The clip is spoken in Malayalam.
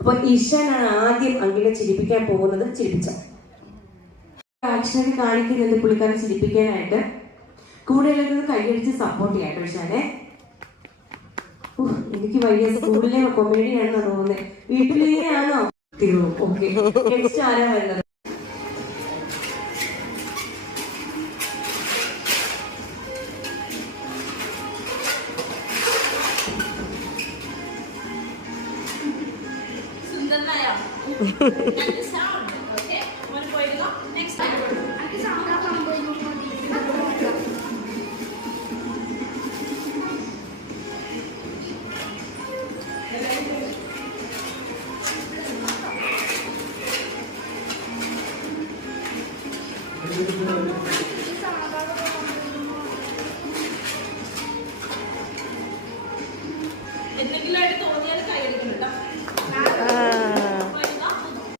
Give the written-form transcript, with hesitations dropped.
അപ്പൊ ഈശാനാണ് ആദ്യം അങ്കിളെ ചിരിപ്പിക്കാൻ പോകുന്നത്. ചിരിപ്പിച്ച ആക്ഷനൊക്കെ കാണിക്കുന്നുണ്ട് പുള്ളിക്കാരൻ ചിരിപ്പിക്കാനായിട്ട്. കൂടെ എല്ലാവരും കൈയടിച്ച് സപ്പോർട്ട് ചെയ്യാട്ടോ ഈശാനെ. എനിക്ക് വലിയ സ്കൂളിലെ കൊമേഡിയാണെന്ന് തോന്നുന്നത്. വീട്ടിലേയാണോ? ഓക്കെ, നെക്സ്റ്റ് ആരാ വരുന്നത്? എന്തെങ്കിലും